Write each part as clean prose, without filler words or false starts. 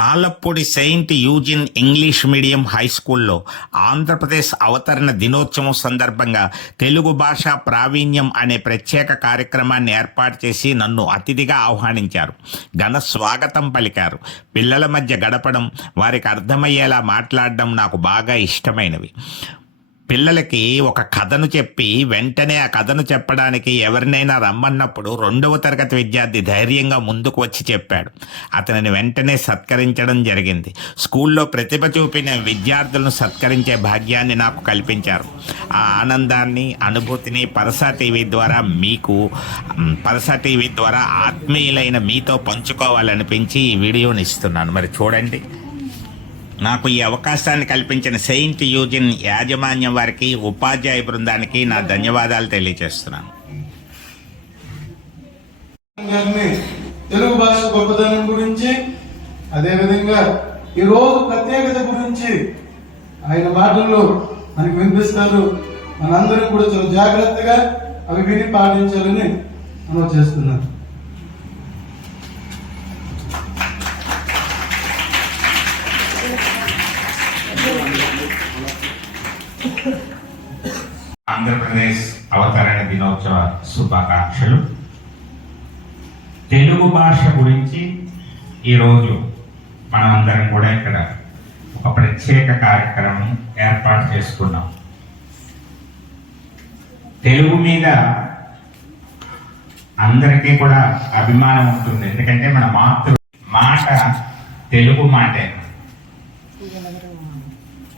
Tallapudi Saint Eugene English medium high స్కూల్లో ఆంధ్రప్రదేశ్ అవతరణ దినోత్సవం సందర్భంగా తెలుగు భాష ప్రావీణ్యం అనే ప్రత్యేక కార్యక్రమాన్ని ఏర్పాటు చేసి నన్ను అతిథిగా ఆహ్వానించారు. ఘన స్వాగతం పలికారు. పిల్లల మధ్య గడపడం, వారికి అర్థమయ్యేలా మాట్లాడడం నాకు బాగా ఇష్టమైనవి. పిల్లలకి ఒక కథను చెప్పి వెంటనే ఆ కథను చెప్పడానికి ఎవరినైనా రమ్మన్నప్పుడు 2వ తరగతి విద్యార్థి ధైర్యంగా ముందుకు వచ్చి చెప్పాడు. అతనిని వెంటనే సత్కరించడం జరిగింది. స్కూల్లో ప్రతిభ చూపిన విద్యార్థులను సత్కరించే భాగ్యాన్ని నాకు కల్పించారు. ఆ ఆనందాన్ని, అనుభూతిని పరసా టీవీ ద్వారా ఆత్మీయులైన మీతో పంచుకోవాలనిపించి ఈ వీడియోని ఇస్తున్నాను. మరి చూడండి. నాకు ఈ అవకాశాన్ని కల్పించిన సెయింట్ యూజిన్ యాజమాన్యం వారికి, ఉపాధ్యాయ బృందానికి నా ధన్యవాదాలు తెలియజేస్తున్నాను. తెలుగు భాష గొప్పతనం గురించి, అదేవిధంగా ఈరోజు ప్రత్యేకత గురించి ఆయన మాటల్లో మనకు వినిపిస్తారు. మనందరం కూడా చాలా జాగ్రత్తగా అవి విని పాటించాలని మనం చేస్తున్నాం. ఆంధ్రప్రదేశ్ అవతరణ దినోత్సవ శుభాకాంక్షలు. తెలుగు భాష గురించి ఈరోజు మనందరం కూడా ఇక్కడ ఒక ప్రత్యేక కార్యక్రమం ఏర్పాటు చేసుకున్నాం. తెలుగు మీద అందరికీ కూడా అభిమానం ఉంటుంది. ఎందుకంటే మన మాట తెలుగు మాటే.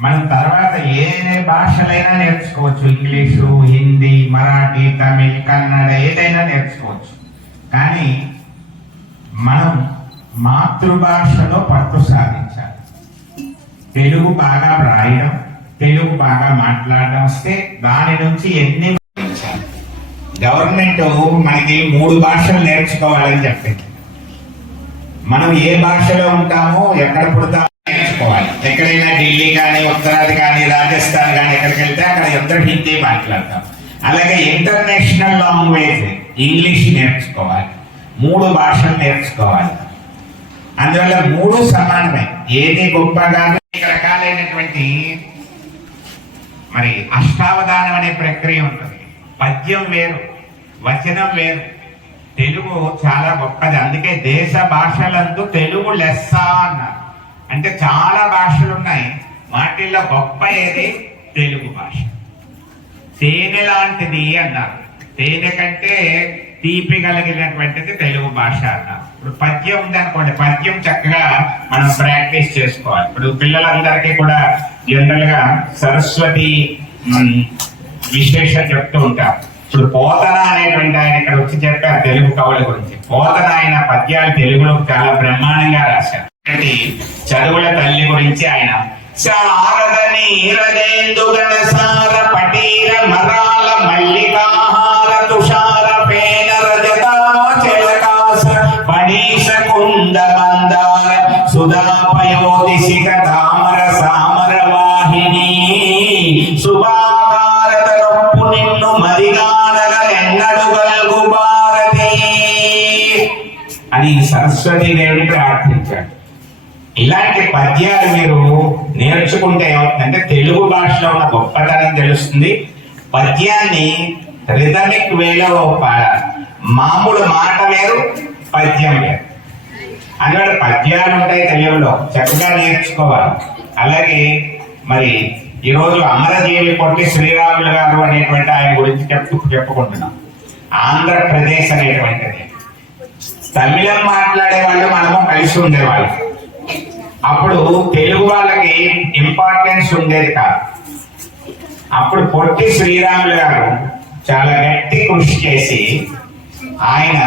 మనం తర్వాత ఏ భాషలైనా నేర్చుకోవచ్చు. ఇంగ్లీషు, హిందీ, మరాఠీ, తమిళ్, కన్నడ ఏదైనా నేర్చుకోవచ్చు. కానీ మనం మాతృభాషలో పట్టు సాధించాలి. తెలుగు బాగా రాయడం, తెలుగు బాగా మాట్లాడడం వస్తే దాని నుంచి ఎన్ని గవర్నమెంట్ మనకి 3 భాషలు నేర్చుకోవాలని చెప్పింది. మనం ఏ భాషలో ఉంటామో, ఎక్కడ పుడతామో నేర్చుకోవాలి. ఎక్కడైనా ఢిల్లీ కానీ, ఉత్తరాది కానీ, రాజస్థాన్ కానీ ఎక్కడికి వెళ్తే అక్కడ అందరూ హిందీ మాట్లాడతాం. అలాగే ఇంటర్నేషనల్ లాంగ్వేజ్ ఇంగ్లీష్ నేర్చుకోవాలి. 3 భాషలు నేర్చుకోవాలి. అందువల్ల 3 సమానమే. ఏది గొప్పగా రకాలైనటువంటి మరి అష్టావధానం అనే ప్రక్రియ ఉంటుంది. పద్యం వేరు, వచనం వేరు. తెలుగు చాలా గొప్పది. అందుకే దేశ భాషలందు తెలుగు లెస్స అన్నారు. అంటే చాలా భాషలు ఉన్నాయి, వాటిల్లో గొప్ప ఏది? తెలుగు భాష. తేనె లాంటిది అన్నారు. తేనె కంటే తీపి కలిగినటువంటిది తెలుగు భాష అన్నారు. ఇప్పుడు పద్యం ఉందనుకోండి, పద్యం చక్కగా మనం ప్రాక్టీస్ చేసుకోవాలి. ఇప్పుడు పిల్లలందరికీ కూడా జనరల్ గా సరస్వతి విశేషం చెప్తూ ఉంటాం. ఇప్పుడు పోతన అనేటువంటి ఆయన ఇక్కడ వచ్చి చెప్పారు తెలుగు కవుల గురించి. పోతన ఆయన పద్యాలు తెలుగులో చాలా బ్రహ్మాండంగా రాశారు. చదువుల తల్లి గురించి ఆయన శారద నీరదేందు గణసార పటీర మరాల మల్లికాహార తుషార పేన రజతాచలకాస పడీష కుంద మందార సుధాపయోదిశిక తామర సామర వాహిని శుభాకారత రొప్పు నిన్ను మరిగానగ ఎన్నడు గల్గు భారతి అని సరస్వతీ దేవిని ప్రార్థించాడు. ఇలాంటి పద్యాలు మీరు నేర్చుకుంటే ఏమవుతుందంటే తెలుగు భాషలో ఉన్న గొప్పతనం తెలుస్తుంది. పద్యాన్ని రిథమిక్ వేలో పాడాలి. మామూలు మాట వేరు, పద్యం వేరు. అందువల్ల పద్యాలు ఉంటాయి తెలుగులో, చక్కగా నేర్చుకోవాలి. అలాగే మరి ఈరోజు అమరజీవి పొట్టి శ్రీరాములు గారు అనేటువంటి ఆయన గురించి చెప్పుకుంటున్నాం. ఆంధ్రప్రదేశ్ అనేటువంటిది తమిళం మాట్లాడే వాళ్ళు మనము కలిసి ఉండేవాళ్ళు. అప్పుడు తెలుగు వాళ్ళకి ఇంపార్టెన్స్ ఉండేది కాదు. అప్పుడు పొట్టి శ్రీరాములు గారు చాలా గట్టి కృషి చేసి ఆయన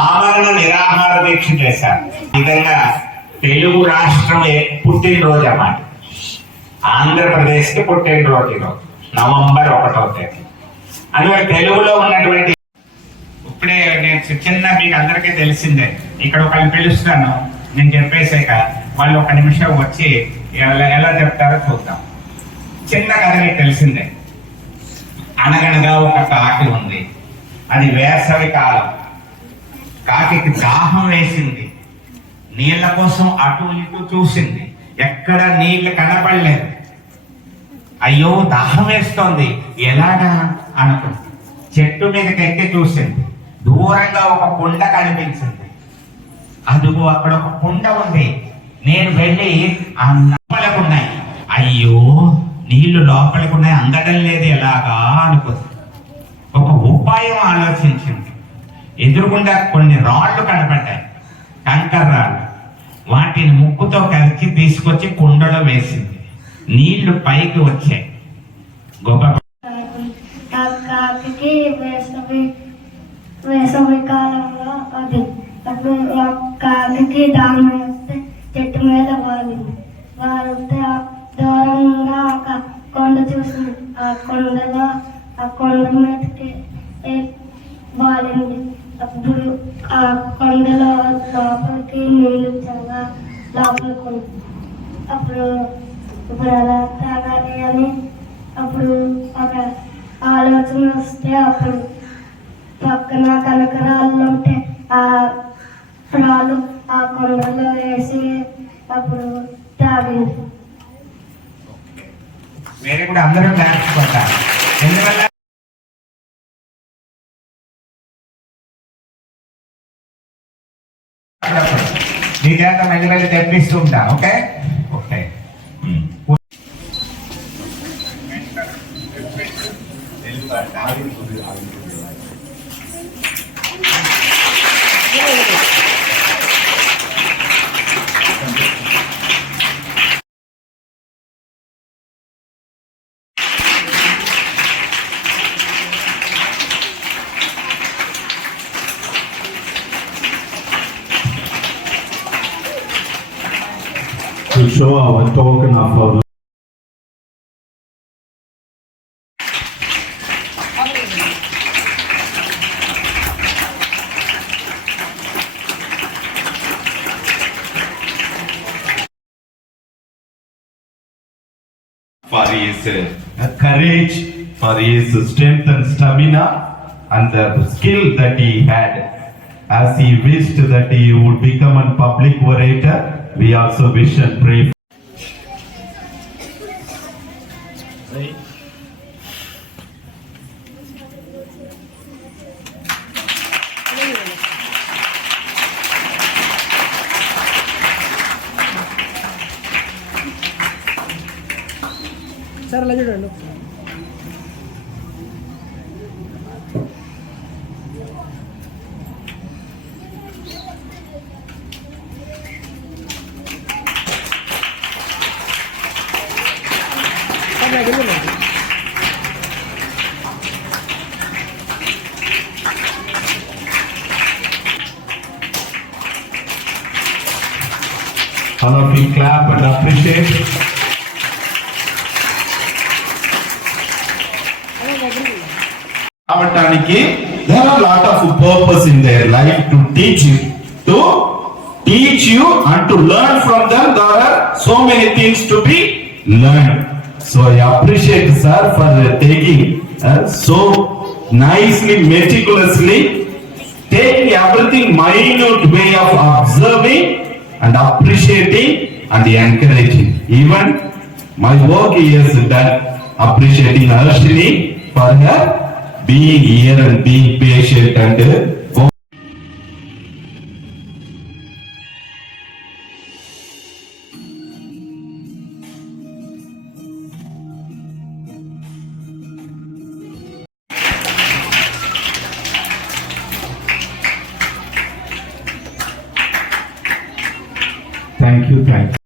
ఆమరణ నిరాహార దీక్ష చేశారు. ఈ విధంగా తెలుగు రాష్ట్రం పుట్టినరోజు అన్నమాట. ఆంధ్రప్రదేశ్ కి పుట్టినరోజు ఈరోజు నవంబర్ 1వ తేదీ. అందువల్ల తెలుగులో ఉన్నటువంటి ఇప్పుడే నేను చిన్న మీకు అందరికీ తెలిసిందే. ఇక్కడ ఒకళ్ళు పిలుస్తాను, నేను చెప్పేసాక వాళ్ళు 1 నిమిషం వచ్చి ఎలా చెప్తారో చూద్దాం. చిన్న కథ మీకు తెలిసిందే. అనగనగా ఒక కాకి ఉంది. అది వేసవి కాలం. కాకి దాహం వేసింది. నీళ్ల కోసం అటు ఇటు చూసింది, ఎక్కడ నీళ్లు కనపడలేదు. అయ్యో దాహం వేస్తోంది, ఎలాగా అనుకుంది. చెట్టు మీదకి ఎక్కి చూసింది, దూరంగా ఒక కుండ కనిపించింది. అదుగు అక్కడ ఒక కుండ ఉంది, నేను వెళ్ళి ఆ లోపలకు ఉన్నాయి, అయ్యో నీళ్లు లోపలికి ఉన్నాయి, అందడం లేదు ఎలాగా అనుకుంది. ఒక ఉపాయం ఆలోచించింది. ఎదురుగుండా కొన్ని రాళ్లు కనపడ్డాయి, కంకర రాళ్ళు. వాటిని ముక్కుతో కరిచి తీసుకొచ్చి కుండలో వేసింది. నీళ్లు పైకి వచ్చాయి. గొప్ప కాకి వేసవి కాలంలో అది కాకి దాని వేస్తే చెట్టు మీద వాలితే దూరంగా ఒక కొండ చూసింది. ఆ కొండ మీదకి వాలింది. అప్పుడు ఆ కొండలో లోపలికి నీళ్ళు చాలా లోపలికి ఉంది. అప్పుడు ఎలా తాగాలి అని అప్పుడు ఒక ఆలోచన వస్తే అప్పుడు పక్కన కనకరాళ్ళు ఉంటే ఆ రాళ్ళు ఆ కొండలో వేసి అప్పుడు తాగింది. వేరే కూడా అందరూ క్లాస్ కొట్టారు. ఎందువల్ల నీ చేత మెల్లి తెప్పిస్తూ ఉంటా. Okay okay. To show our token of our for his courage, for his strength and stamina, and the skill that he had. As he wished that he would become a public orator, we also wish and pray. Sir అలా చూడండి ఒకసారి. Sir నాకు వెళ్ళండి. All of you clap and appreciate. Avataniki, there are a lot of purpose in their life to teach you and to learn from them. There are so many things to be learned. So I appreciate sir for taking so nicely, meticulously, taking everything minute way of observing and appreciating and encouraging. Even my work is that appreciating Arshini for her being here and being patient and thank you.